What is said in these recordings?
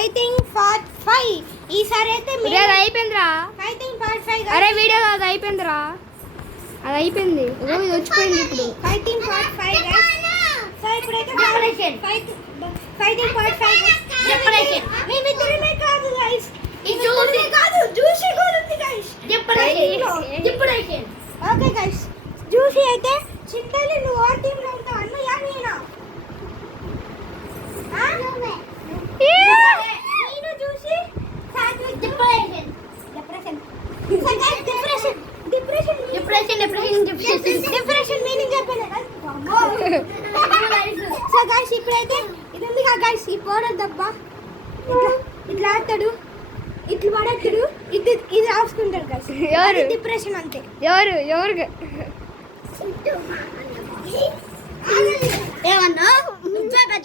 Fighting part 5 ఈసారి అయితే అది అయిపోయిందిరా. ఫైటింగ్ పార్ట్ 5 అరే వీడియో అది అయిపోయిందిరా. అది అయిపోయింది. ఇది వచ్చిపోయింది ఇప్పుడు. Fighting part 5 guys. సో ఇప్పుడైతే ఫైటింగ్ పార్ట్ 5 Depression. మేమిద్దరమే కాదు గైస్. ఇది జ్యూసీ కాదు, జ్యూసీ కూడా ఉంది guys. Depression. Okay guys, juicy అయితే చింతలు నువ్వు ఆ టీమ్ లో ఉంటావు అన్న యా నేనా? నేను జ్యూసీ సాత్విక్ డిప్రెషన్. డిప్రెషన్ మీనింగ్ చెప్పలే సో గైస్ ఇప్పుడైతే ఇది ఉంది కదా గైస్, ఈ పౌడర్ డబ్బా ఇట్లా ఆడతాడు, ఇట్లా పడతాడు, ఇది రాసుకుంటాడు గైస్. ఎవరు? డిప్రెషన్ అంతే. ఎవరు ఏమన్నా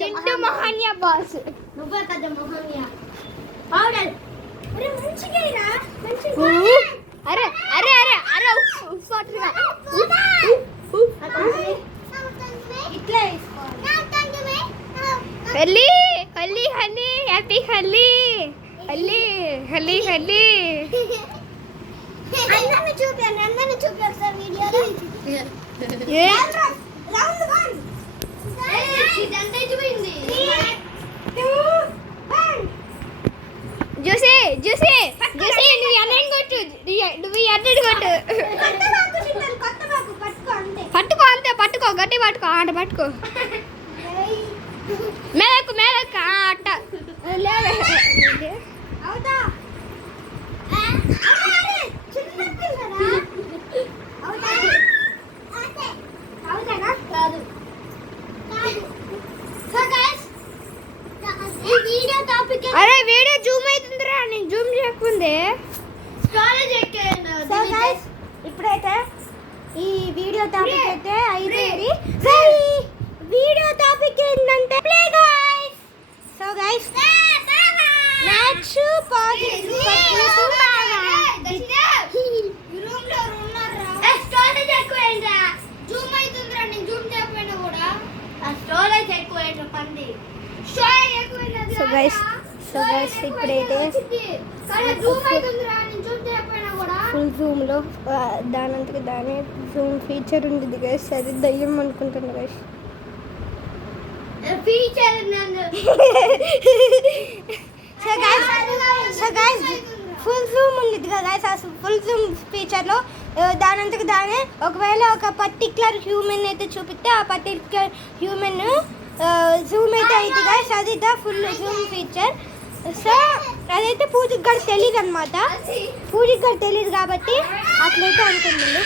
చింటూ మహాన్యా బాస్. నువ్వే కదా మొహన్యా పౌడర్. అరే మంచిగా రా, అరే ఉప్పు వాటర్గా. ఇట్లా వేసుకోవాలి. హల్లి హల్లి హ్యాపీ హల్లి. అందరిని చూపి ఒకసారి వీడియోలో. రౌండ్ 1 ఇదంతా అయిపోయింది. 2 1 జ్యూసీ నువ్వు ఎన్నని కొట్టు. నువ్వు ఎన్నని కొట్టు. పట్టుకో అంతే, పట్టుకో గట్టి పట్టుకో. ఆట పట్టుకో. మేలకు అట్ట అవుతా అరే వీడియో జూమ్ అవుతుందిరా. నేను జూమ్ చేయకుందే. సో గైస్ ఇప్పుడైతే ఈ వీడియో టాపిక్ అయితే అయిపోయింది. వీడియో టాపిక్ ఏంటంటే play guys. So guys match so guys ఇప్పుడైతే ఫుల్ జూమ్లో దానంతకి దాని జూమ్ ఫీచర్ ఉంది గైస్. అది దయ్యం అనుకుంటున్నా guys. So guys full Zoom ఉంది కదా గైస్. ఆ ఫుల్ జూమ్ ఫీచర్లో దానంతకి దానే ఒకవేళ ఒక పర్టిక్యులర్ హ్యూమన్ అయితే చూపిస్తే ఆ పర్టిక్యులర్ హ్యూమన్ జూమ్ అయితే అయితే గైస్. అది the full Zoom feature. So అదైతే పూజకి కూడా తెలియదు అనమాట. పూజకి కూడా తెలియదు కాబట్టి అట్లయితే అనుకుంటుంది.